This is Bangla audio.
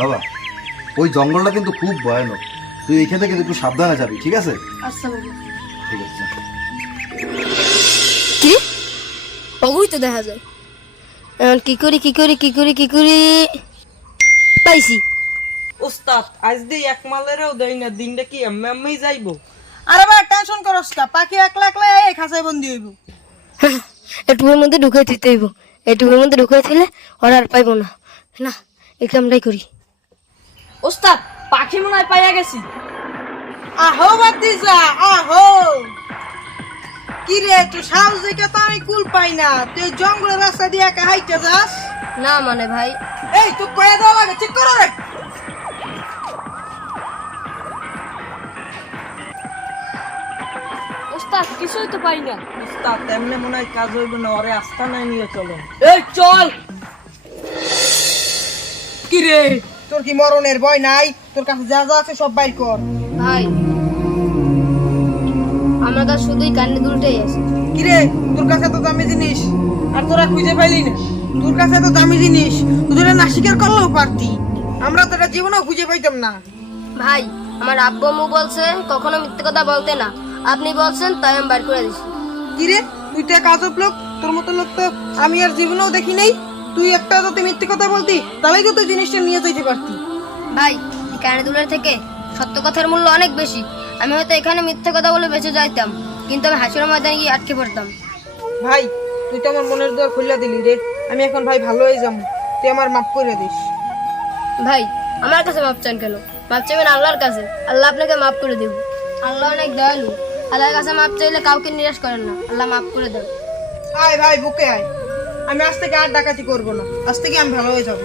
বাবা ওই জঙ্গলটা কিন্তু খুব ভয়ানক, তুই এখান থেকে একটু সাবধানে যাবি, ঠিক আছে? আচ্ছা বাবা। ঠিক আছে। কি অবুই তো দেখা যায়। এখন কি করি পাইছি। ওস্তাদ আজ দিয়ে এক মালেরও দেই না, দিনটা কি এমনি যাইবো? আরে ভাই টেনশন করস না, পাখি একলা একলা এই খাঁচায় বন্দি হইব। এটুকুর মধ্যে ঢুকাই দিতে হইব, এটুকুর মধ্যে ঢুকাই দিলে ওরা আর পাইবো না। না এই কামটাই করি। ওস্তাদ পাখি মনে হয় পাইয়া গেছি। আহো বাতিজা আহো। কি রে তুই সাহস দেখে তো আমি কুল পাই না, তুই জঙ্গলের রাস্তা দিয়ে একা হাইটে যাস? না মানে ভাই, এই তুই কয়ে দেওয়া লাগে, ঠিক করো রে। ওস্তাদ কিছুই তো পাই না। ওস্তাদ এমনি মনে হয় কাজ হইব না, ওরে আস্তানায় নিয়ে চলো। এই চল। কি রে তোর কি মরণের ভয় নাই? তোর কাছে যা যা আছে সব বাইর কর। ভাই আমার কাছে শুধুই কান্নে দুলটাই আছে। কি রে তোর কাছে এত দামি জিনিস আর তোরা খুঁজে পাইলি না? তোর কাছে এত দামি জিনিস তোরা না স্বীকার করলেও পারতি, আমরা তো এটা জীবনেও খুঁজে পাইতাম না। ভাই আমার আব্বু আম্মু বলছে কখনো মিথ্যে কথা বলতে না, আপনি বলছেন তাই আমি বার করে দিছি। কি রে তুই তো এক আজব লোক, তোর মতো লোক তো আমি আর জীবনেও দেখি নাই। তুই একটা যদি মিথ্যে কথা বলতি তাহলেই তো তুই জিনিসটা নিয়ে যাইতে পারতি। ভাই এই কানে দুলের থেকে সত্য কথার মূল্য অনেক বেশি। আমি হয়তো এখানে মিথ্যে কথা বলে বেঁচে যাইতাম, কিন্তু আমি হাসির ময়দানে গিয়ে আটকে পড়তাম। ভাই তুই তো আমার মনের দুয়ার খুলে দিলি রে, আমি এখন ভাই ভালো হয়ে যাবো, তুই আমার মাফ করে দিস। ভাই আমার কাছে মাপ চান কেন? মাপ চাইবেন আল্লাহর কাছে, আল্লাহ আপনাকে মাফ করে দেব। আল্লাহ অনেক দয়ালু, আল্লাহর কাছে মাপ চাইলে কাউকে নিরাশ করেন না, আল্লাহ মাফ করে দেন। আয় ভাই বুকে আয়, আমি আজ থেকে আর ডাকাতি করবো না, আজ থেকে আমি ভালো হয়ে যাবো।